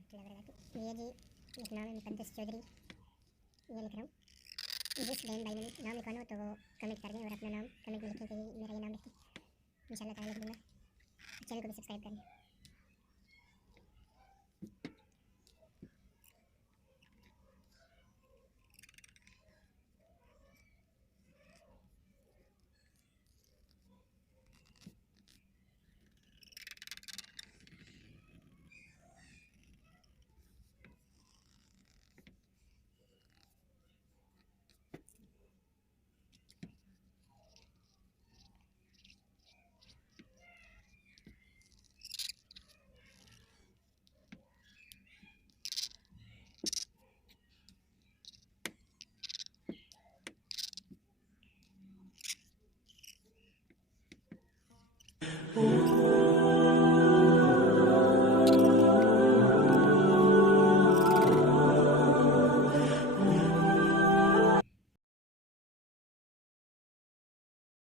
अच्छा लग रहा है। तो ये जी एक नाम है मुकद्दस चौधरी, ये लिख रहा हूँ। जिस बहन भाई ने नाम लिखवाना हो तो वो कमेंट कर दें और अपना नाम कमेंट में लिखें कि मेरा ये नाम लिखें, इंशाल्लाह ताला लिख दूँगा। चैनल को भी सब्सक्राइब करें।